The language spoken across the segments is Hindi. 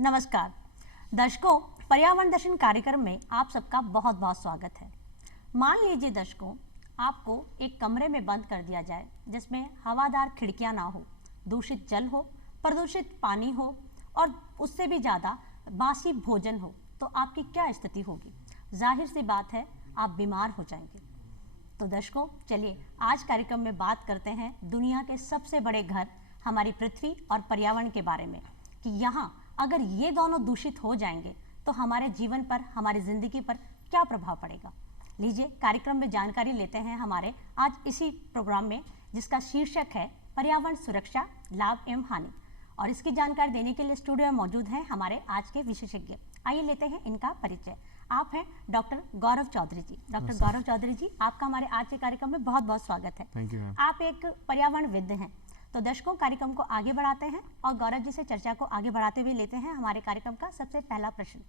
नमस्कार दर्शकों, पर्यावरण दर्शन कार्यक्रम में आप सबका बहुत बहुत स्वागत है। मान लीजिए दर्शकों, आपको एक कमरे में बंद कर दिया जाए जिसमें हवादार खिड़कियां ना हो, दूषित जल हो, प्रदूषित पानी हो और उससे भी ज़्यादा बासी भोजन हो, तो आपकी क्या स्थिति होगी? जाहिर सी बात है, आप बीमार हो जाएंगे। तो दर्शकों, चलिए आज कार्यक्रम में बात करते हैं दुनिया के सबसे बड़े घर हमारी पृथ्वी और पर्यावरण के बारे में, कि यहाँ अगर ये दोनों दूषित हो जाएंगे तो हमारे जीवन पर, हमारी ज़िंदगी पर क्या प्रभाव पड़ेगा। लीजिए कार्यक्रम में जानकारी लेते हैं हमारे आज इसी प्रोग्राम में, जिसका शीर्षक है पर्यावरण सुरक्षा, लाभ एवं हानि। और इसकी जानकारी देने के लिए स्टूडियो में मौजूद हैं हमारे आज के विशेषज्ञ। आइए लेते हैं इनका परिचय। आप हैं डॉक्टर गौरव चौधरी जी। डॉक्टर गौरव चौधरी जी, आपका हमारे आज के कार्यक्रम में बहुत बहुत स्वागत है। Thank you ma'am. आप एक पर्यावरणविद हैं। तो दर्शकों, कार्यक्रम को आगे बढ़ाते हैं और गौरव जी से चर्चा को आगे बढ़ाते हुए लेते हैं हमारे कार्यक्रम का सबसे पहला प्रश्न।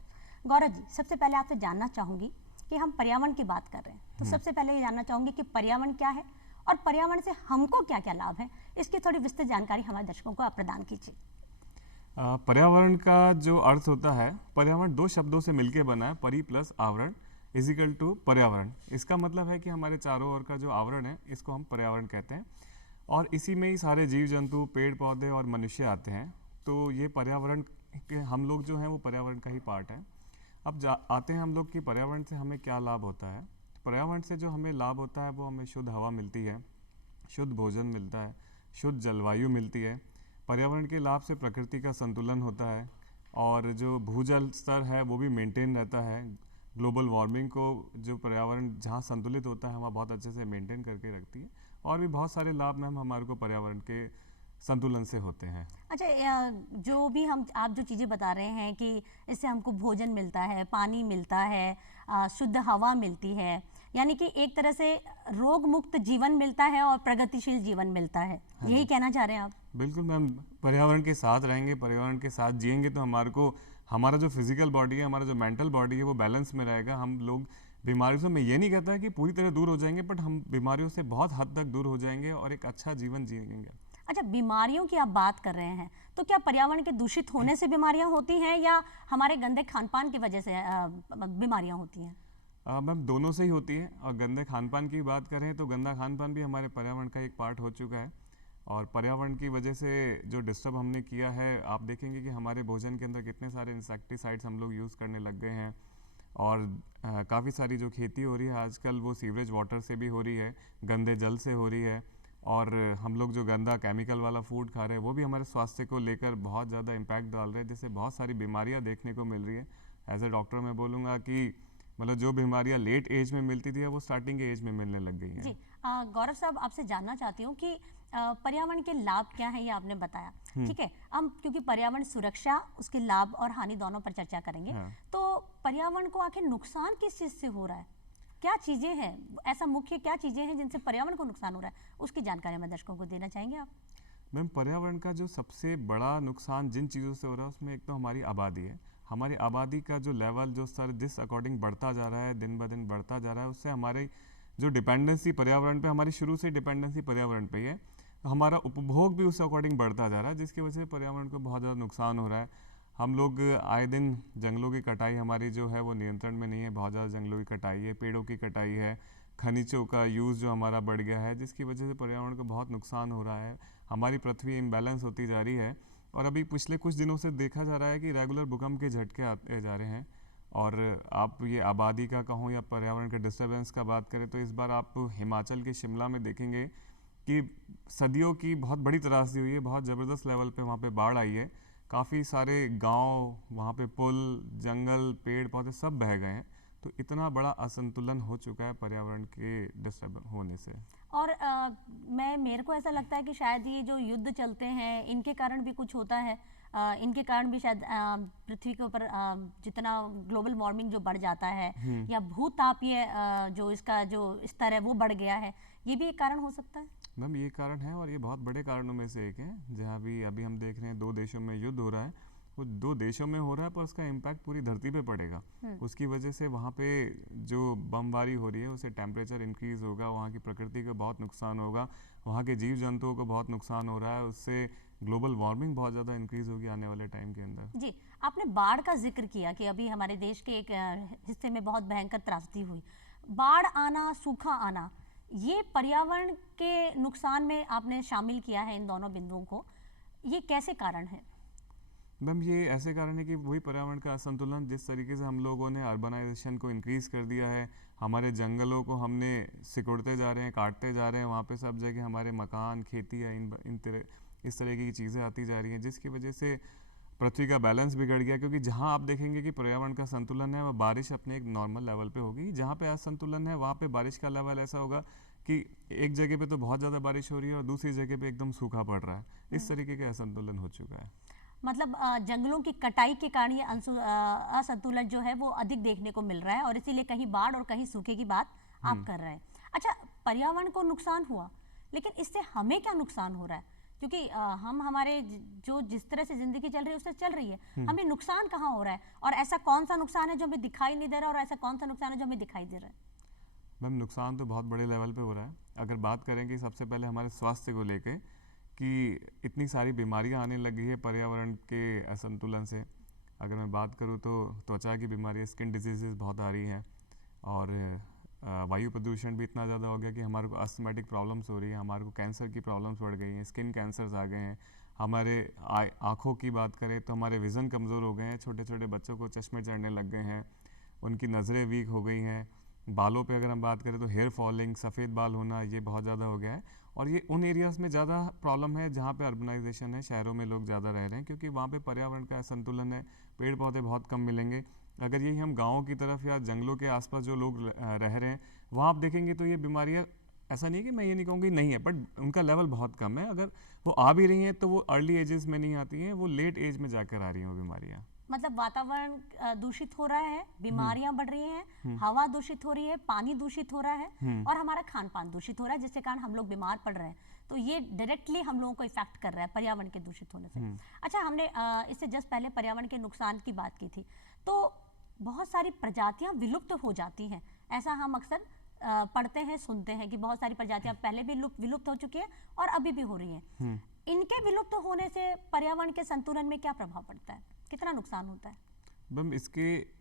गौरव जी, सबसे पहले आपसे जानना चाहूँगी कि हम पर्यावरण की बात कर रहे हैं, तो सबसे पहले ये जानना चाहूँगी कि पर्यावरण क्या है और पर्यावरण से हमको क्या क्या लाभ है, इसकी थोड़ी विस्तृत जानकारी हमारे दर्शकों को आप प्रदान कीजिए। पर्यावरण का जो अर्थ होता है, पर्यावरण दो शब्दों से मिलकर बना है, परि प्लस आवरण इजिकल टू पर्यावरण। इसका मतलब है कि हमारे चारों ओर का जो आवरण है, इसको हम पर्यावरण कहते हैं और इसी में ही सारे जीव जंतु, पेड़ पौधे और मनुष्य आते हैं। तो ये पर्यावरण के हम लोग जो हैं वो पर्यावरण का ही पार्ट है। अब आते हैं हम लोग कि पर्यावरण से हमें क्या लाभ होता है। पर्यावरण से जो हमें लाभ होता है वो हमें शुद्ध हवा मिलती है, शुद्ध भोजन मिलता है, शुद्ध जलवायु मिलती है। पर्यावरण के लाभ से प्रकृति का संतुलन होता है और जो भूजल स्तर है वो भी मेंटेन रहता है। ग्लोबल वार्मिंग को जो पर्यावरण जहाँ संतुलित होता है वहाँ बहुत अच्छे से मेंटेन करके रखती है। और भी बहुत सारे लाभ मैम हमारे को पर्यावरण के संतुलन से होते हैं। अच्छा, जो भी आप जो चीज़ें बता रहे हैं कि इससे हमको भोजन मिलता है, पानी मिलता है, शुद्ध हवा मिलती है, यानी कि एक तरह से रोग मुक्त जीवन मिलता है और प्रगतिशील जीवन मिलता है, यही कहना चाह रहे हैं आप? बिल्कुल मैम, पर्यावरण के साथ रहेंगे, पर्यावरण के साथ जिएंगे तो हमारा जो फिजिकल बॉडी है, हमारा जो मेंटल बॉडी है वो बैलेंस में रहेगा। हम लोग बीमारियों से, मैं ये नहीं कहता है कि पूरी तरह दूर हो जाएंगे, बट हम बीमारियों से बहुत हद तक दूर हो जाएंगे और एक अच्छा जीवन जिएंगे। अच्छा, बीमारियों की आप बात कर रहे हैं, तो क्या पर्यावरण के दूषित होने से बीमारियां होती हैं या हमारे गंदे खान पान की वजह से बीमारियां होती हैं? मैम दोनों से ही होती है। और गंदे खान पान की बात करें तो गंदा खान पान भी हमारे पर्यावरण का एक पार्ट हो चुका है और पर्यावरण की वजह से जो डिस्टर्ब हमने किया है, आप देखेंगे कि हमारे भोजन के अंदर कितने सारे इंसेक्टिसाइड्स हम लोग यूज़ करने लग गए हैं और काफ़ी सारी जो खेती हो रही है आजकल वो सीवरेज वाटर से भी हो रही है, गंदे जल से हो रही है। और हम लोग जो गंदा केमिकल वाला फूड खा रहे हैं वो भी हमारे स्वास्थ्य को लेकर बहुत ज़्यादा इम्पैक्ट डाल रहे हैं, जिससे बहुत सारी बीमारियां देखने को मिल रही है। एज ए डॉक्टर मैं बोलूँगा कि मतलब जो बीमारियां लेट एज में मिलती थी वो स्टार्टिंग एज में मिलने लग गई हैं। जी, गौरव साहब, आपसे जानना चाहती हूँ कि पर्यावरण के लाभ क्या है, ये आपने बताया, ठीक है। हम क्योंकि पर्यावरण सुरक्षा, उसके लाभ और हानि दोनों पर चर्चा करेंगे। हाँ। तो पर्यावरण को आखिर नुकसान किस चीज़ से हो रहा है? क्या चीज़ें हैं, ऐसा मुख्य क्या चीज़ें हैं जिनसे पर्यावरण को नुकसान हो रहा है, उसकी जानकारी हमें दर्शकों को देना चाहेंगे आप? मैम पर्यावरण का जो सबसे बड़ा नुकसान जिन चीज़ों से हो रहा है उसमें एक तो हमारी आबादी है। हमारी आबादी का जो लेवल, जो स्तर जिस अकॉर्डिंग बढ़ता जा रहा है, दिन ब दिन बढ़ता जा रहा है, उससे हमारी जो डिपेंडेंसी पर्यावरण पे, हमारी शुरू से डिपेंडेंसी पर्यावरण पे ही है, तो हमारा उपभोग भी उस अकॉर्डिंग बढ़ता जा रहा है, जिसकी वजह से पर्यावरण को बहुत ज़्यादा नुकसान हो रहा है। हम लोग आए दिन जंगलों की कटाई हमारी जो है वो नियंत्रण में नहीं है, बहुत ज़्यादा जंगलों की कटाई है, पेड़ों की कटाई है, खनिजों का यूज़ जो हमारा बढ़ गया है, जिसकी वजह से पर्यावरण को बहुत नुकसान हो रहा है। हमारी पृथ्वी इम्बैलेंस होती जा रही है और अभी पिछले कुछ दिनों से देखा जा रहा है कि रेगुलर भूकंप के झटके आते जा रहे हैं। और आप ये आबादी का कहों या पर्यावरण के डिस्टर्बेंस का बात करें तो इस बार आप हिमाचल के शिमला में देखेंगे कि सदियों की बहुत बड़ी त्रासदी हुई है, बहुत ज़बरदस्त लेवल पे वहाँ पे बाढ़ आई है। काफ़ी सारे गांव, वहाँ पे पुल, जंगल, पेड़ पौधे सब बह गए हैं। तो इतना बड़ा असंतुलन हो चुका है पर्यावरण के डिस्टर्ब होने से। और मेरे को ऐसा लगता है कि शायद ये जो युद्ध चलते हैं, इनके कारण भी कुछ होता है। इनके कारण भी शायद पृथ्वी के ऊपर जितना ग्लोबल वार्मिंग जो बढ़ जाता है या भूतापीय जो इसका जो स्तर है वो बढ़ गया है, ये भी एक कारण हो सकता है। मैम ये कारण है और ये बहुत बड़े कारणों में से एक है। जहाँ भी अभी हम देख रहे हैं 2 देशों में युद्ध हो रहा है, कुछ 2 देशों में हो रहा है पर उसका इम्पैक्ट पूरी धरती पे पड़ेगा। उसकी वजह से वहाँ पे जो बमबारी हो रही है उससे टेम्परेचर इंक्रीज़ होगा, वहाँ की प्रकृति को बहुत नुकसान होगा, वहाँ के जीव जंतुओं को बहुत नुकसान हो रहा है, उससे ग्लोबल वार्मिंग बहुत ज़्यादा इंक्रीज़ होगी आने वाले टाइम के अंदर। जी, आपने बाढ़ का जिक्र किया कि अभी हमारे देश के एक हिस्से में बहुत भयंकर त्रासदी हुई। बाढ़ आना, सूखा आना, ये पर्यावरण के नुकसान में आपने शामिल किया है इन दोनों बिंदुओं को। ये कैसे कारण है? मैम ये ऐसे कारण है कि वही पर्यावरण का असंतुलन, जिस तरीके से हम लोगों ने अर्बनाइजेशन को इंक्रीज़ कर दिया है, हमारे जंगलों को हमने सिकुड़ते जा रहे हैं, काटते जा रहे हैं, वहाँ पे सब जगह हमारे मकान, खेती है, इस तरह की चीज़ें आती जा रही हैं, जिसकी वजह से पृथ्वी का बैलेंस बिगड़ गया। क्योंकि जहाँ आप देखेंगे कि पर्यावरण का संतुलन है, वह बारिश अपने एक नॉर्मल लेवल पे होगी। जहाँ पे असंतुलन है वहाँ पे बारिश का लेवल ऐसा होगा कि एक जगह पे तो बहुत ज़्यादा बारिश हो रही है और दूसरी जगह पे एकदम सूखा पड़ रहा है। इस तरीके का असंतुलन हो चुका है। मतलब जंगलों की कटाई के कारण ये असंतुलन जो है वो अधिक देखने को मिल रहा है और इसीलिए कहीं बाढ़ और कहीं सूखे की बात आप कर रहे हैं। अच्छा, पर्यावरण को नुकसान हुआ, लेकिन इससे हमें क्या नुकसान हो रहा है? क्योंकि हम हमारे जो जिस तरह से जिंदगी चल रही है उससे चल रही है, हमें नुकसान कहाँ हो रहा है? और ऐसा कौन सा नुकसान है जो हमें दिखाई नहीं दे रहा और ऐसा कौन सा नुकसान है जो हमें दिखाई दे रहा है? मैम नुकसान तो बहुत बड़े लेवल पे हो रहा है। अगर बात करें कि सबसे पहले हमारे स्वास्थ्य को लेके कि इतनी सारी बीमारियां आने लगी है पर्यावरण के असंतुलन से। अगर मैं बात करूं तो त्वचा की बीमारियां, स्किन डिजीजेस बहुत आ रही हैं और वायु प्रदूषण भी इतना ज़्यादा हो गया कि हमारे को अस्थमेटिक प्रॉब्लम्स हो रही है, हमारे को कैंसर की प्रॉब्लम्स बढ़ गई हैं, स्किन कैंसर्स आ गए हैं। हमारे आँखों की बात करें तो हमारे विज़न कमज़ोर हो गए हैं, छोटे छोटे बच्चों को चश्मे चढ़ने लग गए हैं, उनकी नज़रें वीक हो गई हैं। बालों पे अगर हम बात करें तो हेयर फॉलिंग, सफ़ेद बाल होना, ये बहुत ज़्यादा हो गया है। और ये उन एरियाज़ में ज़्यादा प्रॉब्लम है जहाँ पे अर्बनाइजेशन है, शहरों में लोग ज़्यादा रह रहे हैं, क्योंकि वहाँ पे पर्यावरण का असंतुलन है, पेड़ पौधे बहुत कम मिलेंगे। अगर यही हम गाँव की तरफ या जंगलों के आसपास जो लोग रह रहे हैं वहाँ आप देखेंगे तो ये बीमारियाँ, ऐसा नहीं कि मैं ये नहीं कहूँगी नहीं है, बट उनका लेवल बहुत कम है। अगर वो आ भी रही हैं तो वो अर्ली एजेस में नहीं आती हैं, वो लेट एज में जाकर आ रही हैं वो बीमारियाँ। मतलब वातावरण दूषित हो रहा है, बीमारियां बढ़ रही हैं, हवा दूषित हो रही है, पानी दूषित हो रहा है और हमारा खान पान दूषित हो रहा है, जिसके कारण हम लोग बीमार पड़ रहे हैं। तो ये डायरेक्टली हम लोगों को इफेक्ट कर रहा है पर्यावरण के दूषित होने से। अच्छा, हमने इससे जस्ट पहले पर्यावरण के नुकसान की बात की थी, तो बहुत सारी प्रजातियां विलुप्त हो जाती हैं, ऐसा हम अक्सर पढ़ते हैं, सुनते हैं कि बहुत सारी प्रजातियां पहले भी विलुप्त हो चुकी है और अभी भी हो रही हैं। इनके विलुप्त होने से पर्यावरण के संतुलन में क्या प्रभाव पड़ता है, कितना नुकसान होता है? मैम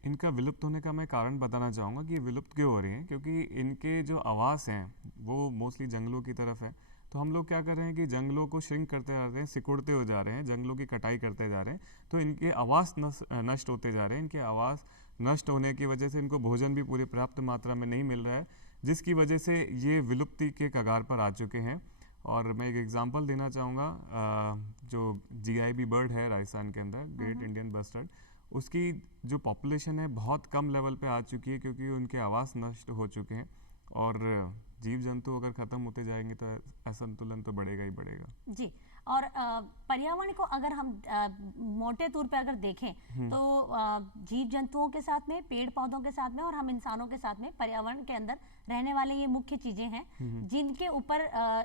इनका विलुप्त होने का मैं कारण बताना चाहूँगा कि ये विलुप्त क्यों हो रही हैं। क्योंकि इनके जो आवास हैं वो मोस्टली जंगलों की तरफ है। तो हम लोग क्या कर रहे हैं कि जंगलों को श्रिंक करते जा रहे हैं, सिकुड़ते हो जा रहे हैं, जंगलों की कटाई करते जा रहे हैं, तो इनके आवास नष्ट होते जा रहे हैं। इनके आवास नष्ट होने की वजह से इनको भोजन भी पूरी पर्याप्त मात्रा में नहीं मिल रहा है, जिसकी वजह से ये विलुप्ति के कगार पर आ चुके हैं। और मैं एक एग्जांपल देना चाहूँगा, जो GIB बर्ड है राजस्थान के अंदर, ग्रेट इंडियन बस्टर्ड, उसकी जो पॉपुलेशन है बहुत कम लेवल पे आ चुकी है, क्योंकि उनके आवास नष्ट हो चुके हैं। और जीव जंतु अगर ख़त्म होते जाएंगे तो असंतुलन तो बढ़ेगा ही बढ़ेगा। जी, और पर्यावरण को अगर हम मोटे तौर पे अगर देखें तो जीव जंतुओं के साथ में, पेड़ पौधों के साथ में और हम इंसानों के साथ में पर्यावरण के अंदर रहने वाले ये मुख्य चीजें हैं जिनके ऊपर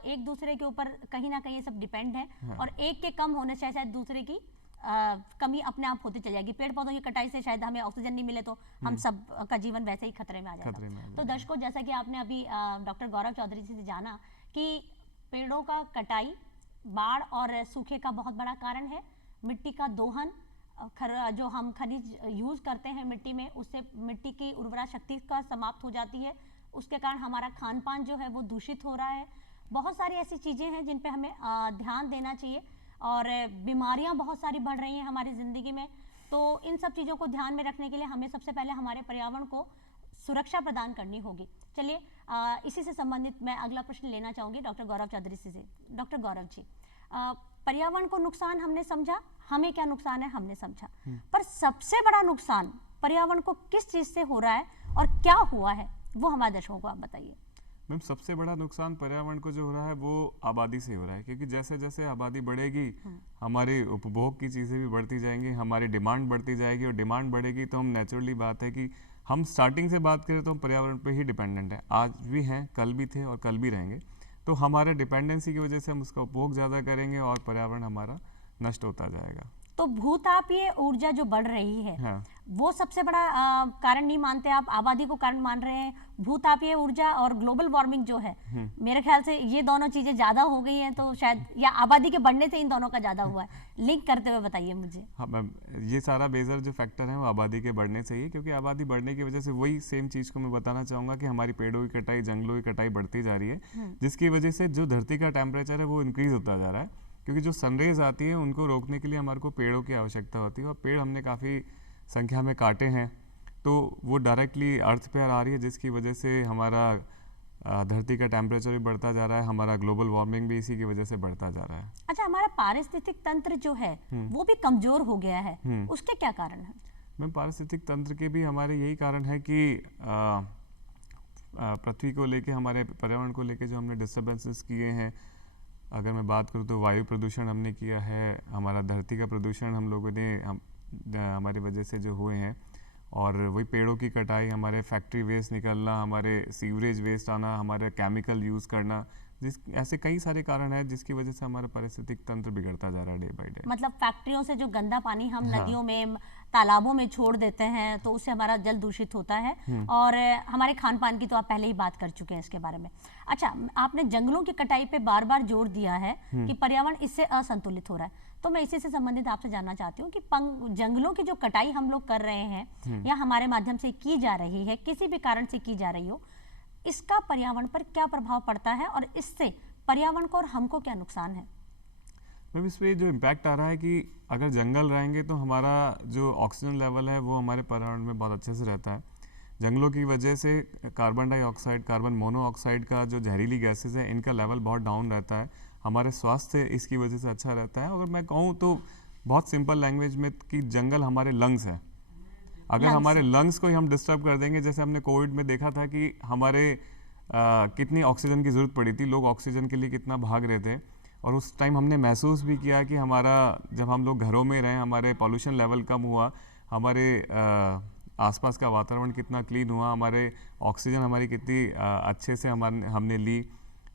एक दूसरे के ऊपर कहीं ना कहीं ये सब डिपेंड है। और एक के कम होने से शायद दूसरे की कमी अपने आप होती चली जाएगी। पेड़ पौधों की कटाई से शायद हमें ऑक्सीजन नहीं मिले तो हम सब का जीवन वैसे ही खतरे में आ जाएगा। तो दर्शकों, जैसा कि आपने अभी डॉक्टर गौरव चौधरी जी से जाना कि पेड़ों का कटाई बाढ़ और सूखे का बहुत बड़ा कारण है। मिट्टी का दोहन, जो हम खनिज यूज करते हैं मिट्टी में, उससे मिट्टी की उर्वरा शक्ति का समाप्त हो जाती है, उसके कारण हमारा खान पान जो है वो दूषित हो रहा है। बहुत सारी ऐसी चीज़ें हैं जिन पे हमें ध्यान देना चाहिए और बीमारियां बहुत सारी बढ़ रही हैं हमारी ज़िंदगी में। तो इन सब चीज़ों को ध्यान में रखने के लिए हमें सबसे पहले हमारे पर्यावरण को सुरक्षा प्रदान करनी होगी। चलिए इसी से संबंधित मैं अगला प्रश्न लेना चाहूँगी डॉक्टर गौरव चौधरी से। डॉक्टर गौरव जी, पर्यावरण को नुकसान हमने समझा, हमें क्या नुकसान है हमने समझा, पर सबसे बड़ा नुकसान पर्यावरण को किस चीज़ से हो रहा है और क्या हुआ है, वो हमारे दर्शकों को आप बताइए। मैम सबसे बड़ा नुकसान पर्यावरण को जो हो रहा है वो आबादी से हो रहा है, क्योंकि जैसे जैसे आबादी बढ़ेगी हमारे उपभोग की चीज़ें भी बढ़ती जाएंगी, हमारी डिमांड बढ़ती जाएगी और डिमांड बढ़ेगी तो हम नेचुरली बात है कि हम स्टार्टिंग से बात करें तो हम पर्यावरण पे ही डिपेंडेंट हैं, आज भी हैं, कल भी थे और कल भी रहेंगे। तो हमारे डिपेंडेंसी की वजह से हम उसका उपभोग ज़्यादा करेंगे और पर्यावरण हमारा नष्ट होता जाएगा। तो भूतापीय ऊर्जा जो बढ़ रही है, हाँ। वो सबसे बड़ा कारण नहीं मानते आप? आबादी को कारण मान रहे हैं? भूतापीय ऊर्जा और ग्लोबल वार्मिंग जो है, मेरे ख्याल से ये दोनों चीजें ज्यादा हो गई हैं, तो शायद या आबादी के बढ़ने से इन दोनों का ज्यादा हुआ है। लिंक करते हुए बताइए मुझे। हाँ मैम, ये सारा बेजर जो फैक्टर है वो आबादी के बढ़ने से ही है, क्योंकि आबादी बढ़ने की वजह से वही सेम चीज़ को मैं बताना चाहूँगा कि हमारी पेड़ों की कटाई, जंगलों की कटाई बढ़ती जा रही है, जिसकी वजह से जो धरती का टेम्परेचर है वो इंक्रीज होता जा रहा है। क्योंकि जो सनरेज आती है उनको रोकने के लिए हमारे को पेड़ों की आवश्यकता होती है, और पेड़ हमने काफ़ी संख्या में काटे हैं, तो वो डायरेक्टली अर्थ पे आ रही है, जिसकी वजह से हमारा धरती का टेम्परेचर भी बढ़ता जा रहा है, हमारा ग्लोबल वार्मिंग भी इसी की वजह से बढ़ता जा रहा है। अच्छा, हमारा पारिस्थितिक तंत्र जो है वो भी कमजोर हो गया है, उसके क्या कारण है? मैम, पारिस्थितिक तंत्र के भी हमारे यही कारण है कि पृथ्वी को लेके, हमारे पर्यावरण को लेके जो हमने डिस्टर्बेंसेस किए हैं, अगर मैं बात करूँ तो वायु प्रदूषण हमने किया है, हमारा धरती का प्रदूषण हम लोगों ने हमारी वजह से जो हुए हैं, और वही पेड़ों की कटाई, हमारे फैक्ट्री वेस्ट निकलना, हमारे सीवरेज वेस्ट आना, हमारे केमिकल यूज़ करना, ऐसे कई सारे कारण हैं जिसकी वजह से हमारा पारिस्थितिक तंत्र बिगड़ता जा रहा है डे बाय डे। मतलब फैक्ट्रियों से जो गंदा पानी हम नदियों में, तालाबों में छोड़ देते हैं, तो उससे हमारा जल दूषित होता है, और हमारे खान पान की तो आप पहले ही बात कर चुके हैं इसके बारे में। अच्छा, आपने जंगलों की कटाई पे बार बार जोर दिया है कि पर्यावरण इससे असंतुलित हो रहा है, तो मैं इसी से संबंधित आपसे जानना चाहती हूँ कि जंगलों की जो कटाई हम लोग कर रहे हैं या हमारे माध्यम से की जा रही है, किसी भी कारण से की जा रही हो, इसका पर्यावरण पर क्या प्रभाव पड़ता है, और इससे पर्यावरण को और हमको क्या नुकसान है? मैम, इस पे जो इम्पैक्ट आ रहा है कि अगर जंगल रहेंगे तो हमारा जो ऑक्सीजन लेवल है वो हमारे पर्यावरण में बहुत अच्छे से रहता है। जंगलों की वजह से कार्बन डाइऑक्साइड, कार्बन मोनोऑक्साइड का जो जहरीली गैसेस है, इनका लेवल बहुत डाउन रहता है। हमारे स्वास्थ्य इसकी वजह से अच्छा रहता है। अगर मैं कहूँ तो बहुत सिंपल लैंग्वेज में कि जंगल हमारे लंग्स हैं। अगर हमारे लंग्स को ही हम डिस्टर्ब कर देंगे, जैसे हमने कोविड में देखा था कि हमारे कितनी ऑक्सीजन की ज़रूरत पड़ी थी, लोग ऑक्सीजन के लिए कितना भाग रहे थे, और उस टाइम हमने महसूस भी किया कि हमारा, जब हम लोग घरों में रहे, हमारे पॉल्यूशन लेवल कम हुआ, हमारे आसपास का वातावरण कितना क्लीन हुआ, हमारे ऑक्सीजन हमारी कितनी अच्छे से हमने ली,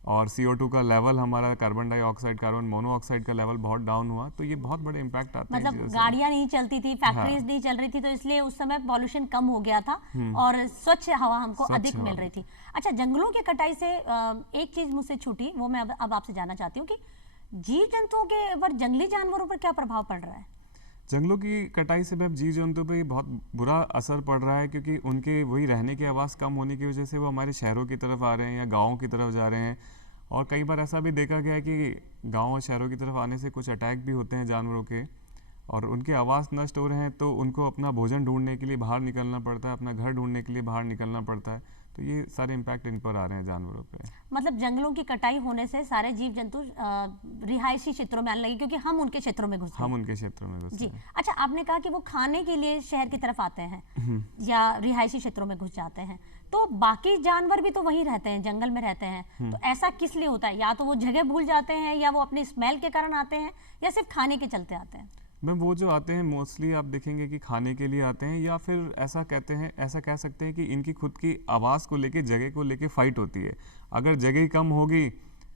और CO2 का लेवल, हमारा कार्बन डाइऑक्साइड, कार्बन मोनोऑक्साइड का लेवल बहुत डाउन हुआ। तो ये बहुत बड़े इम्पैक्ट आते हैं। मतलब गाड़ियां नहीं चलती थी, फैक्ट्रीज नहीं चल रही थी, तो इसलिए उस समय पॉल्यूशन कम हो गया था और स्वच्छ हवा हमको अधिक मिल रही थी। अच्छा, जंगलों की कटाई से एक चीज मुझसे छूटी, वो मैं अब आपसे जानना चाहती हूँ कि जीव जंतुओं के पर, जंगली जानवरों पर क्या प्रभाव पड़ रहा है? जंगलों की कटाई से जीव जंतुओं पर बहुत बुरा असर पड़ रहा है, क्योंकि उनके वही रहने के आवास कम होने की वजह से वो हमारे शहरों की तरफ आ रहे हैं या गाँवों की तरफ जा रहे हैं। और कई बार ऐसा भी देखा गया है कि गाँव और शहरों की तरफ आने से कुछ अटैक भी होते हैं जानवरों के, और उनके आवास नष्ट हो रहे हैं, तो उनको अपना भोजन ढूंढने के लिए बाहर निकलना पड़ता है, अपना घर ढूंढने के लिए बाहर निकलना पड़ता है। तो ये सारे इम्पैक्ट इन पर आ रहे हैं जानवरों पे। मतलब जंगलों की कटाई होने से सारे जीव जंतु रिहायशी क्षेत्रों में आने लगे, क्योंकि हम उनके क्षेत्रों में घुस गए। हम उनके क्षेत्रों में घुस जी। अच्छा, आपने कहा कि वो खाने के लिए शहर की तरफ आते हैं या रिहायशी क्षेत्रों में घुस जाते हैं, तो बाकी जानवर भी तो वहीं रहते हैं, जंगल में रहते हैं, तो ऐसा किस लिए होता है? या तो वो जगह भूल जाते हैं, या वो अपनी स्मेल के कारण आते हैं, या सिर्फ खाने के चलते आते हैं? मैम, वो जो आते हैं मोस्टली आप देखेंगे कि खाने के लिए आते हैं, या फिर ऐसा कह सकते हैं कि इनकी खुद की आवाज़ को लेके, जगह को लेके फाइट होती है। अगर जगह ही कम होगी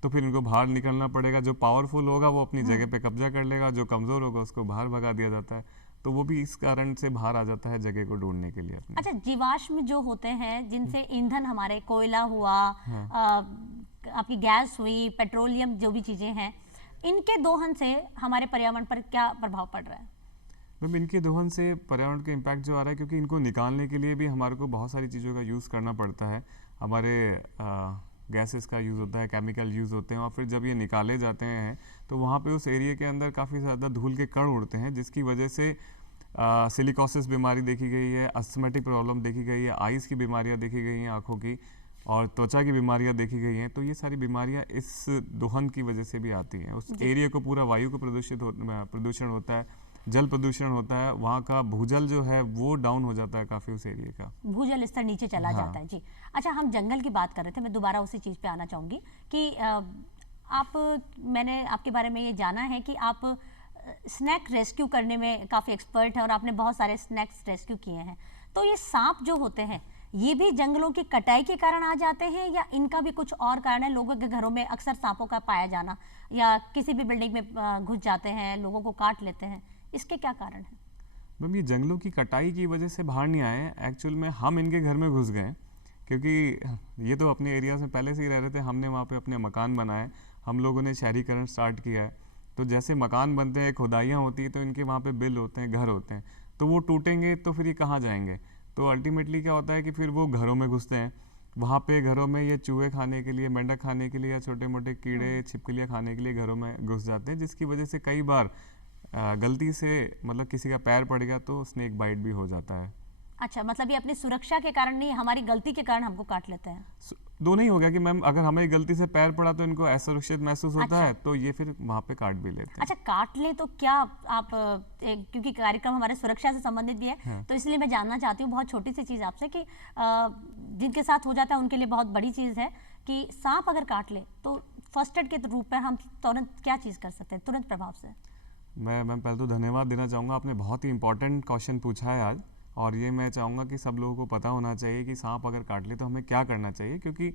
तो फिर इनको बाहर निकलना पड़ेगा। जो पावरफुल होगा वो अपनी जगह पे कब्जा कर लेगा, जो कमज़ोर होगा उसको बाहर भगा दिया जाता है। तो वो भी इस कारण से बाहर आ जाता है जगह को ढूंढने के लिए अपने। अच्छा, जीवाश्म जो होते हैं, जिनसे ईंधन, हमारे कोयला हुआ, आपकी गैस हुई, पेट्रोलियम, जो भी चीज़ें हैं, इनके दोहन से हमारे पर्यावरण पर क्या प्रभाव पड़ रहा है? मैम, इनके दोहन से पर्यावरण के इम्पैक्ट जो आ रहा है, क्योंकि इनको निकालने के लिए भी हमारे को बहुत सारी चीज़ों का यूज़ करना पड़ता है। हमारे गैसेस का यूज़ होता है, केमिकल यूज़ होते हैं, और फिर जब ये निकाले जाते हैं तो वहाँ पे उस एरिया के अंदर काफ़ी ज़्यादा धूल के कण उड़ते हैं, जिसकी वजह से सिलिकोसिस बीमारी देखी गई है, अस्थमेटिक प्रॉब्लम देखी गई है, आइज़ की बीमारियाँ देखी गई हैं, आँखों की, और त्वचा की बीमारियां देखी गई हैं। तो ये सारी बीमारियां इस दोहन की वजह से भी आती हैं। उस एरिया को पूरा वायु को प्रदूषण होता है, जल प्रदूषण होता है, वहाँ का भूजल जो है वो डाउन हो जाता है काफ़ी, उस एरिया का भूजल स्तर नीचे चला जाता है। जी। अच्छा, हम जंगल की बात कर रहे थे, मैं दोबारा उसी चीज़ पे आना चाहूँगी कि मैंने आपके बारे में ये जाना है कि आप स्नैक रेस्क्यू करने में काफ़ी एक्सपर्ट हैं, और आपने बहुत सारे स्नैक्स रेस्क्यू किए हैं। तो ये सांप जो होते हैं, ये भी जंगलों की कटाई के कारण आ जाते हैं, या इनका भी कुछ और कारण है? लोगों के घरों में अक्सर सांपों का पाया जाना, या किसी भी बिल्डिंग में घुस जाते हैं, लोगों को काट लेते हैं, इसके क्या कारण हैं? मैम, ये जंगलों की कटाई की वजह से बाहर नहीं आए हैं, एक्चुअल में हम इनके घर में घुस गए, क्योंकि ये तो अपने एरिया में पहले से ही रह रहे थे, हमने वहाँ पे अपने मकान बनाए, हम लोगों ने शहरीकरण स्टार्ट किया है। तो जैसे मकान बनते हैं, खुदाइयाँ होती है, तो इनके वहाँ पे बिल होते हैं, घर होते हैं, तो वो टूटेंगे तो फिर ये कहाँ जाएंगे। तो अल्टीमेटली क्या होता है कि फिर वो घरों में घुसते हैं, वहाँ पे घरों में ये चूहे खाने के लिए, मेंढक खाने के लिए या छोटे मोटे कीड़े छिपकलियाँ खाने के लिए घरों में घुस जाते हैं, जिसकी वजह से कई बार गलती से मतलब किसी का पैर पड़ गया तो स्नेक बाइट भी हो जाता है। अच्छा, मतलब ये अपनी सुरक्षा के कारण नहीं, हमारी गलती के कारण हमको काट लेते हैं। दोनों ही हो गया कि मैम, अगर हमें गलती से पैर पड़ा तो इनको असुरक्षित महसूस होता है, तो ये फिर वहाँ पे काट भी लेते हैं। अच्छा, काट ले तो क्या आप क्योंकि कार्यक्रम हमारे सुरक्षा से संबंधित भी है, हाँ। तो इसलिए मैं जानना चाहती हूँ बहुत छोटी सी चीज़ आपसे कि जिनके साथ हो जाता है उनके लिए बहुत बड़ी चीज़ है कि सांप अगर काट ले तो फर्स्ट एड के रूप में हम तुरंत क्या चीज़ कर सकते हैं तुरंत प्रभाव से? मैं पहले तो धन्यवाद देना चाहूँगा, आपने बहुत ही इंपॉर्टेंट क्वेश्चन पूछा है आज, और ये मैं चाहूँगा कि सब लोगों को पता होना चाहिए कि सांप अगर काट ले तो हमें क्या करना चाहिए। क्योंकि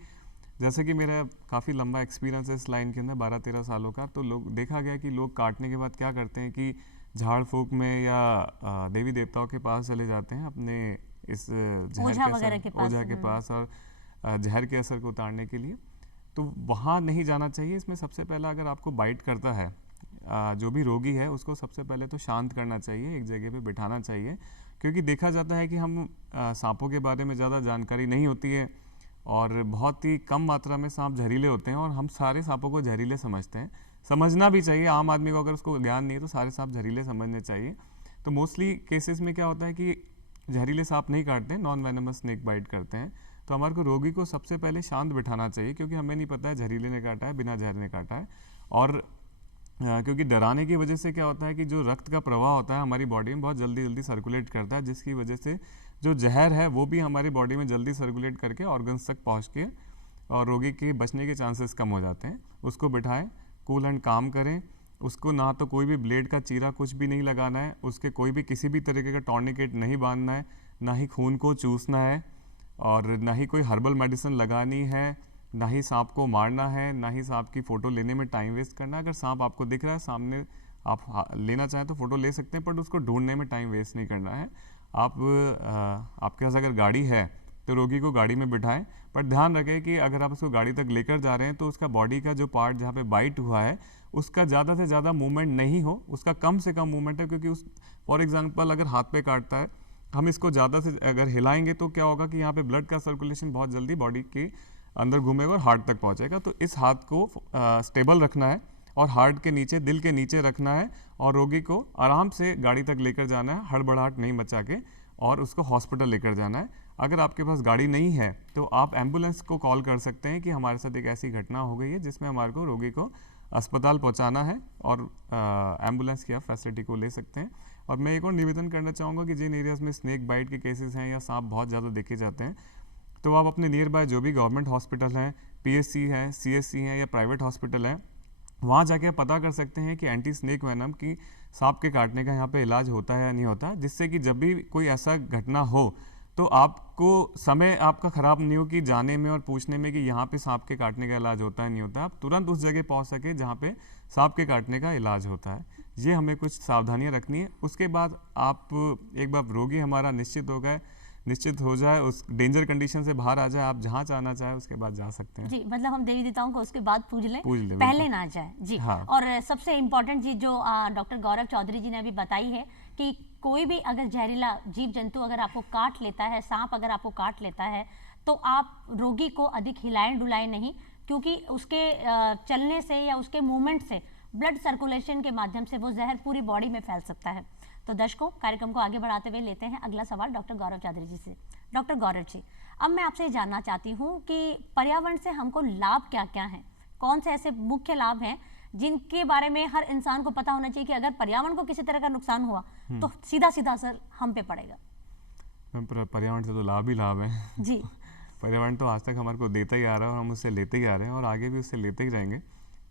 जैसे कि मेरा काफ़ी लंबा एक्सपीरियंस है इस लाइन के अंदर, 12-13 सालों का, तो लोग देखा गया कि लोग काटने के बाद क्या करते हैं कि झाड़ फूक में या देवी देवताओं के पास चले जाते हैं अपने इस ओझा वगैरह के पास। ओझा के पास, और जहर के असर को उतारने के लिए। तो वहाँ नहीं जाना चाहिए। इसमें सबसे पहला, अगर आपको बाइट करता है, जो भी रोगी है उसको सबसे पहले तो शांत करना चाहिए, एक जगह पे बिठाना चाहिए, क्योंकि देखा जाता है कि हम सांपों के बारे में ज़्यादा जानकारी नहीं होती है, और बहुत ही कम मात्रा में सांप जहरीले होते हैं, और हम सारे सांपों को जहरीले समझते हैं। समझना भी चाहिए, आम आदमी को अगर उसको ज्ञान नहीं है तो सारे सांप जहरीले समझने चाहिए। तो मोस्टली केसेस में क्या होता है कि जहरीले सांप नहीं काटते, नॉन वेनमस स्नेक बाइट करते हैं। तो हमारे को रोगी को सबसे पहले शांत बिठाना चाहिए, क्योंकि हमें नहीं पता है जहरीले ने काटा है बिना जहर ने काटा है। और क्योंकि डराने की वजह से क्या होता है कि जो रक्त का प्रवाह होता है हमारी बॉडी में बहुत जल्दी जल्दी सर्कुलेट करता है, जिसकी वजह से जो जहर है वो भी हमारी बॉडी में जल्दी सर्कुलेट करके ऑर्गन्स तक पहुंच के और रोगी के बचने के चांसेस कम हो जाते हैं। उसको बिठाएं, कूल एंड काम करें, उसको ना तो कोई भी ब्लेड का चीरा कुछ भी नहीं लगाना है, उसके कोई भी किसी भी तरीके का टॉर्निकेट नहीं बांधना है, ना ही खून को चूसना है, और ना ही कोई हर्बल मेडिसिन लगानी है, ना ही सांप को मारना है, ना ही सांप की फ़ोटो लेने में टाइम वेस्ट करना है। अगर सांप आपको दिख रहा है सामने, आप लेना चाहें तो फ़ोटो ले सकते हैं, बट उसको ढूंढने में टाइम वेस्ट नहीं करना है। आपके पास अगर गाड़ी है तो रोगी को गाड़ी में बिठाएं, पर ध्यान रखें कि अगर आप उसको गाड़ी तक लेकर जा रहे हैं तो उसका बॉडी का जो पार्ट जहाँ पे बाइट हुआ है उसका ज़्यादा से ज़्यादा मूवमेंट नहीं हो, उसका कम से कम मूवमेंट है। क्योंकि उस फॉर एग्जांपल अगर हाथ पे काटता है, हम इसको ज़्यादा से अगर हिलाएंगे तो क्या होगा कि यहाँ पे ब्लड का सर्कुलेशन बहुत जल्दी बॉडी के अंदर घूमेगा और हार्ट तक पहुँचेगा। तो इस हाथ को स्टेबल रखना है और हार्ट के नीचे, दिल के नीचे रखना है, और रोगी को आराम से गाड़ी तक लेकर जाना है, हड़बड़ाहट नहीं मचा के, और उसको हॉस्पिटल लेकर जाना है। अगर आपके पास गाड़ी नहीं है तो आप एम्बुलेंस को कॉल कर सकते हैं कि हमारे साथ एक ऐसी घटना हो गई है जिसमें हमारे को रोगी को अस्पताल पहुंचाना है, और एम्बुलेंस की आप फैसिलिटी को ले सकते हैं। और मैं एक और निवेदन करना चाहूँगा कि जिन एरियाज़ में स्नेक बाइट के केसेस हैं या सांप बहुत ज़्यादा देखे जाते हैं, तो आप अपने नियर बाय जो भी गवर्नमेंट हॉस्पिटल हैं, पीएचसी हैं, सीएचसी हैं या प्राइवेट हॉस्पिटल हैं, वहाँ जाके आप पता कर सकते हैं कि एंटी स्नेक वेनम की सांप के काटने का यहाँ पे इलाज होता है या नहीं होता, जिससे कि जब भी कोई ऐसा घटना हो तो आपको समय आपका ख़राब नहीं हो कि जाने में और पूछने में कि यहाँ पे सांप के काटने का इलाज होता है नहीं होता। आप तुरंत उस जगह पहुँच सके जहाँ पे सांप के काटने का इलाज होता है। ये हमें कुछ सावधानियाँ रखनी है। उसके बाद आप एक बार रोगी हमारा निश्चित हो जाए, उस डेंजर कंडीशन से बाहर आ जाए, आप जहाँ जाना चाहे उसके बाद जा सकते हैं। जी, मतलब हम देवी देवताओं को उसके बाद पूज लें पूज लें, पहले बिल्कुल। ना जाए। जी हाँ। और सबसे इम्पोर्टेंट चीज़ जो डॉक्टर गौरव चौधरी जी ने अभी बताई है कि कोई भी अगर जहरीला जीव जंतु अगर आपको काट लेता है, सांप अगर आपको काट लेता है, तो आप रोगी को अधिक हिलाएं डुलाएं नहीं, क्योंकि उसके चलने से या उसके मूवमेंट से ब्लड सर्कुलेशन के माध्यम से वो जहर पूरी बॉडी में फैल सकता है। तो दर्शकों, कार्यक्रम को आगे बढ़ाते हुए लेते हैं अगला सवाल डॉक्टर गौरव चौधरी जी से। डॉक्टर गौरव जी, अब मैं आपसे जानना चाहती हूँ कि पर्यावरण से हमको लाभ क्या क्या हैं, कौन से ऐसे मुख्य लाभ हैं जिनके बारे में हर इंसान को पता होना चाहिए कि अगर पर्यावरण को किसी तरह का नुकसान हुआ तो सीधा सीधा असर हम पे पड़ेगा। पर्यावरण से तो लाभ ही लाभ है जी। पर्यावरण तो आज तक हमारे को देता ही आ रहा है और हम उससे लेते ही आ रहे हैं और आगे भी उससे लेते ही रहेंगे,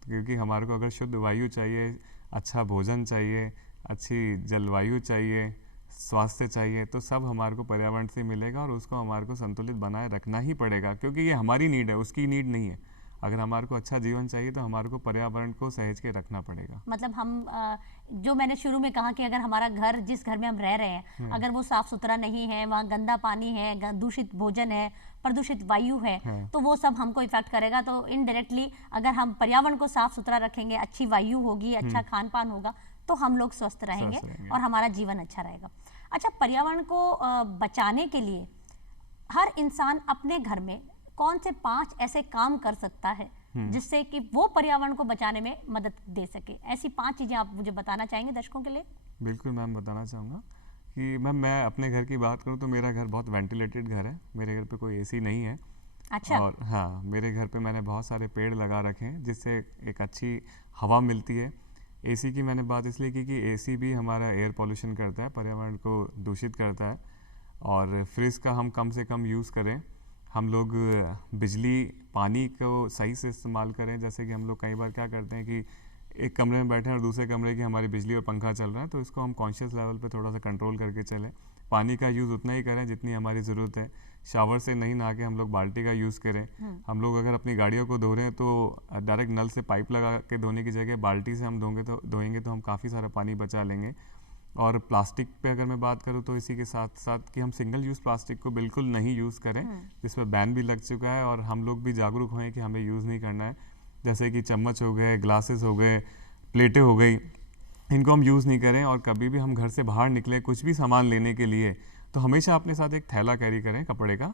क्योंकि हमारे को अगर शुद्ध वायु चाहिए, अच्छा भोजन चाहिए, अच्छी जलवायु चाहिए, स्वास्थ्य चाहिए, तो सब हमारे को पर्यावरण से मिलेगा और उसको हमारे को संतुलित बनाए रखना ही पड़ेगा, क्योंकि ये हमारी नीड है, उसकी नीड नहीं है। अगर हमारे को अच्छा जीवन चाहिए तो हमारे को पर्यावरण को सहेज के रखना पड़ेगा। मतलब हम जो मैंने शुरू में कहा कि अगर हमारा घर, जिस घर में हम रह रहे हैं, अगर वो साफ सुथरा नहीं है, वहाँ गंदा पानी है, दूषित भोजन है, प्रदूषित वायु है, तो वो सब हमको इफेक्ट करेगा। तो इनडायरेक्टली अगर हम पर्यावरण को साफ सुथरा रखेंगे, अच्छी वायु होगी, अच्छा खान पान होगा, तो हम लोग स्वस्थ रहेंगे और हमारा जीवन अच्छा रहेगा। अच्छा, पर्यावरण को बचाने के लिए हर इंसान अपने घर में कौन से 5 ऐसे काम कर सकता है जिससे कि वो पर्यावरण को बचाने में मदद दे सके? ऐसी 5 चीजें आप मुझे बताना चाहेंगे दर्शकों के लिए? बिल्कुल मैम, बताना चाहूँगा कि मैम मैं अपने घर की बात करूँ तो मेरा घर बहुत वेंटिलेटेड घर है। मेरे घर पे कोई एसी नहीं है। अच्छा। और हाँ, मेरे घर पे मैंने बहुत सारे पेड़ लगा रखे हैं जिससे एक अच्छी हवा मिलती है। एसी की मैंने बात इसलिए की कि एसी भी हमारा एयर पॉल्यूशन करता है, पर्यावरण को दूषित करता है। और फ्रिज का हम कम से कम यूज़ करें। हम लोग बिजली, पानी को सही से इस्तेमाल करें। जैसे कि हम लोग कई बार क्या करते हैं कि एक कमरे में बैठे हैं और दूसरे कमरे की हमारी बिजली और पंखा चल रहा है, तो इसको हम कॉन्शियस लेवल पे थोड़ा सा कंट्रोल करके चलें। पानी का यूज़ उतना ही करें जितनी हमारी ज़रूरत है। शावर से नहीं नहा के हम लोग बाल्टी का यूज़ करें। हम लोग अगर अपनी गाड़ियों को धो रहे हैं तो डायरेक्ट नल से पाइप लगा के धोने की जगह बाल्टी से हम धोएंगे तो हम काफ़ी सारा पानी बचा लेंगे। और प्लास्टिक पे अगर मैं बात करूँ तो इसी के साथ साथ कि हम सिंगल यूज़ प्लास्टिक को बिल्कुल नहीं यूज़ करें, जिस पर बैन भी लग चुका है। और हम लोग भी जागरूक हुए कि हमें यूज़ नहीं करना है। जैसे कि चम्मच हो गए, ग्लासेस हो गए, प्लेटें हो गई, इनको हम यूज़ नहीं करें। और कभी भी हम घर से बाहर निकलें कुछ भी सामान लेने के लिए तो हमेशा अपने साथ एक थैला कैरी करें कपड़े का।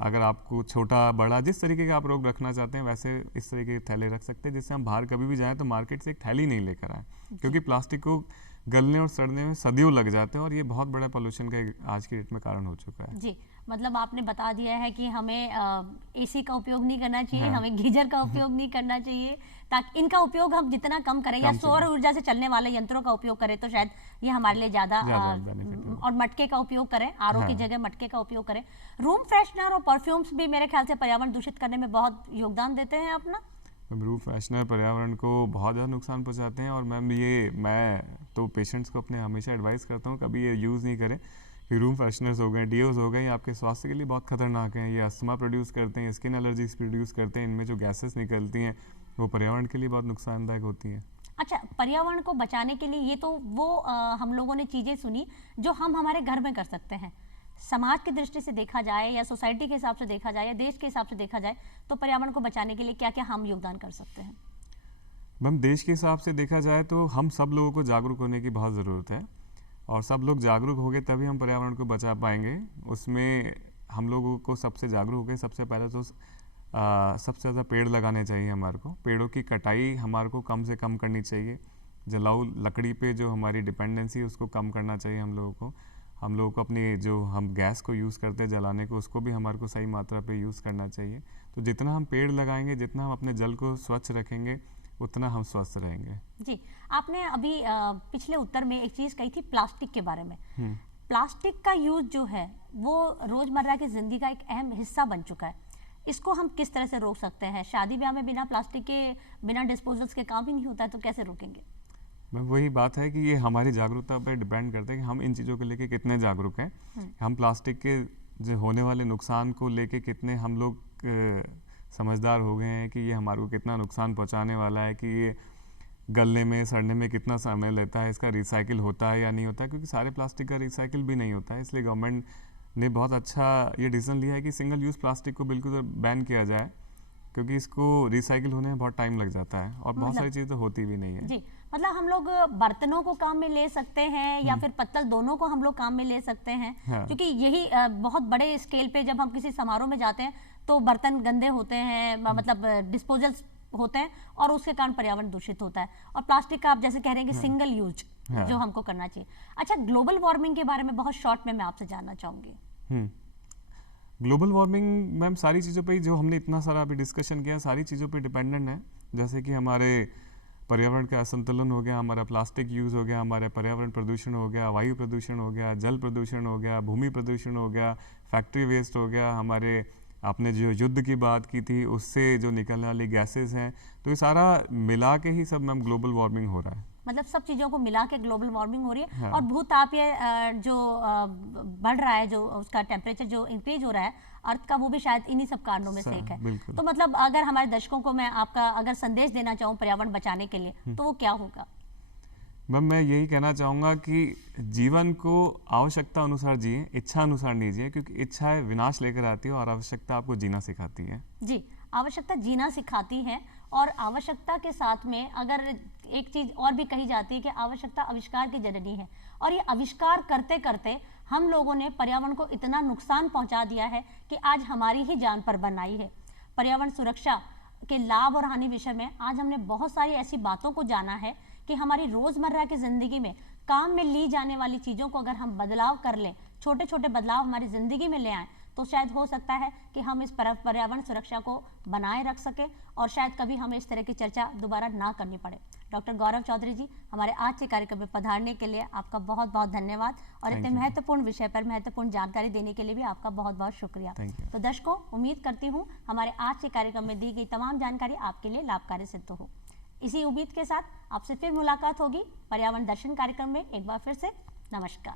अगर आपको छोटा बड़ा जिस तरीके का आप रोग रखना चाहते हैं वैसे इस तरीके के थैले रख सकते हैं, जिससे हम बाहर कभी भी जाएं तो मार्केट से एक थैली नहीं लेकर आए। क्योंकि प्लास्टिक को गलने और सड़ने में सदियों लग जाते हैं और ये बहुत बड़ा पोल्यूशन का आज की डेट में कारण हो चुका है। जी, मतलब आपने बता दिया है कि हमें एसी का उपयोग नहीं करना चाहिए, हमें गीजर का उपयोग नहीं करना चाहिए, ताकि इनका उपयोग हम जितना कम करें या सौर ऊर्जा से चलने वाले यंत्रों का उपयोग करें तो शायद ये हमारे लिए ज़्यादा और मटके का उपयोग करें, आरओ की जगह मटके का उपयोग करें। रूम फ्रेशनर और परफ्यूम्स भी मेरे ख्याल से पर्यावरण दूषित करने में बहुत योगदान देते हैं अपना। रूम फ्रेशनर पर्यावरण को बहुत ज़्यादा नुकसान पहुंचाते हैं। और मैं तो पेशेंट्स को अपने हमेशा एडवाइस करता हूँ कभी ये यूज़ नहीं करें। कि रूम फ्रेशनर्स हो गए, डीओज हो गए, ये आपके स्वास्थ्य के लिए बहुत खतरनाक हैं। ये अस्थमा प्रोड्यूस करते हैं, स्किन एलर्जीज प्रोड्यूस करते हैं। इनमें जो गैसेस निकलती हैं वो पर्यावरण के लिए बहुत नुकसानदायक होती हैं। अच्छा, पर्यावरण को बचाने के लिए ये तो वो हम लोगों ने चीज़ें सुनी जो हम हमारे घर में कर सकते हैं। समाज की दृष्टि से देखा जाए या सोसाइटी के हिसाब से देखा जाए या देश के हिसाब से देखा जाए तो पर्यावरण को बचाने के लिए क्या क्या हम योगदान कर सकते हैं? मैम, देश के हिसाब से देखा जाए तो हम सब लोगों को जागरूक होने की बहुत ज़रूरत है। और सब लोग जागरूक हो गए तभी हम पर्यावरण को बचा पाएंगे। उसमें हम लोगों को सबसे जागरूक हो गए, सबसे पहले तो सबसे ज़्यादा पेड़ लगाने चाहिए हमारे को। पेड़ों की कटाई हमारे को कम से कम करनी चाहिए। जलाऊ लकड़ी पे जो हमारी डिपेंडेंसी है उसको कम करना चाहिए हम लोगों को। हम लोगों को अपनी जो हम गैस को यूज़ करते हैं जलाने को, उसको भी हमारे को सही मात्रा पे यूज़ करना चाहिए। तो जितना हम पेड़ लगाएंगे, जितना हम अपने जल को स्वच्छ रखेंगे, उतना हम स्वस्थ रहेंगे। जी, आपने अभी पिछले उत्तर में एक चीज़ कही थी प्लास्टिक के बारे में। प्लास्टिक का यूज़ जो है वो रोज़मर्रा की ज़िंदगी का एक अहम हिस्सा बन चुका है। इसको हम किस तरह से रोक सकते हैं? शादी ब्याह में बिना प्लास्टिक के, बिना डिस्पोजल्स के काम ही नहीं होता है, तो कैसे रोकेंगे? मैं वही बात है कि ये हमारी जागरूकता पर डिपेंड करता है कि हम इन चीज़ों को लेके कितने जागरूक हैं। हम प्लास्टिक के जो होने वाले नुकसान को लेके कितने हम लोग समझदार हो गए हैं कि ये हमारे को कितना नुकसान पहुंचाने वाला है, कि ये गलने में, सड़ने में कितना समय लेता है, इसका रिसाइकिल होता है या नहीं होता है। क्योंकि सारे प्लास्टिक का रिसाइकिल भी नहीं होता है। इसलिए गवर्नमेंट ने बहुत अच्छा ये डिसीजन लिया है कि सिंगल यूज़ प्लास्टिक को बिल्कुल बैन किया जाए, क्योंकि इसको रिसाइकिल होने में बहुत टाइम लग जाता है और बहुत सारी चीज़ें तो होती भी नहीं है। जी, मतलब हम लोग बर्तनों को काम में ले सकते हैं या फिर पत्तल, दोनों को हम लोग काम में ले सकते हैं। क्योंकि यही बहुत बड़े स्केल पे जब हम किसी समारोह में जाते हैं तो बर्तन गंदे होते हैं, मतलब डिस्पोजल्स होते हैं और उसके कारण पर्यावरण दूषित होता है। और प्लास्टिक का आप जैसे कह रहे हैं कि सिंगल यूज जो हमको करना चाहिए। अच्छा, ग्लोबल वार्मिंग के बारे में बहुत शॉर्ट में मैं आपसे जानना चाहूंगी। ग्लोबल वार्मिंग मैम सारी चीज़ों पे जो हमने इतना सारा अभी डिस्कशन किया, सारी चीज़ों पे डिपेंडेंट है। जैसे कि हमारे पर्यावरण का असंतुलन हो गया, हमारा प्लास्टिक यूज़ हो गया, हमारे पर्यावरण प्रदूषण हो गया, वायु प्रदूषण हो गया, जल प्रदूषण हो गया, भूमि प्रदूषण हो गया, फैक्ट्री वेस्ट हो गया, हमारे आपने जो युद्ध की बात की थी उससे जो निकलने वाली गैसेस हैं, तो ये सारा मिला के ही सब मैम ग्लोबल वार्मिंग हो रहा है। मतलब सब चीज़ों को मिला के ग्लोबल वार्मिंग हो रही है। हाँ। और भूताप ये जो बढ़ रहा है, जो उसका टेम्परेचर जो इंक्रीज हो रहा है अर्थ का, वो भी शायद इन्हीं सब कारणों में से एक है। बिल्कुल। तो मतलब अगर हमारे दर्शकों को मैं आपका अगर संदेश देना चाहूँ पर्यावरण बचाने के लिए तो वो क्या होगा? मैम मैं यही कहना चाहूँगा कि जीवन को आवश्यकता अनुसार जिए, इच्छा अनुसार नहीं जिए, क्योंकि इच्छाएं विनाश लेकर आती है और आवश्यकता आपको जीना सिखाती है। जी, आवश्यकता जीना सिखाती है। और आवश्यकता के साथ में अगर एक चीज और भी कही जाती है कि आवश्यकता आविष्कार की जननी है। और ये आविष्कार करते करते हम लोगों ने पर्यावरण को इतना नुकसान पहुंचा दिया है कि आज हमारी ही जान पर बन आई है। पर्यावरण सुरक्षा के लाभ और हानि विषय में आज हमने बहुत सारी ऐसी बातों को जाना है कि हमारी रोजमर्रा की जिंदगी में काम में ली जाने वाली चीजों को अगर हम बदलाव कर लें, छोटे छोटे बदलाव हमारी जिंदगी में ले आएं, तो शायद हो सकता है कि हम इस पर्यावरण सुरक्षा को बनाए रख सकें और शायद कभी हमें इस तरह की चर्चा दोबारा ना करनी पड़े। डॉक्टर गौरव चौधरी जी, हमारे आज के कार्यक्रम में पधारने के लिए आपका बहुत बहुत धन्यवाद और इतने महत्वपूर्ण विषय पर महत्वपूर्ण जानकारी देने के लिए भी आपका बहुत बहुत शुक्रिया। तो दर्शकों, उम्मीद करती हूँ हमारे आज के कार्यक्रम में दी गई तमाम जानकारी आपके लिए लाभकारी सिद्ध हो। इसी उम्मीद के साथ आपसे फिर मुलाकात होगी पर्यावरण दर्शन कार्यक्रम में। एक बार फिर से नमस्कार।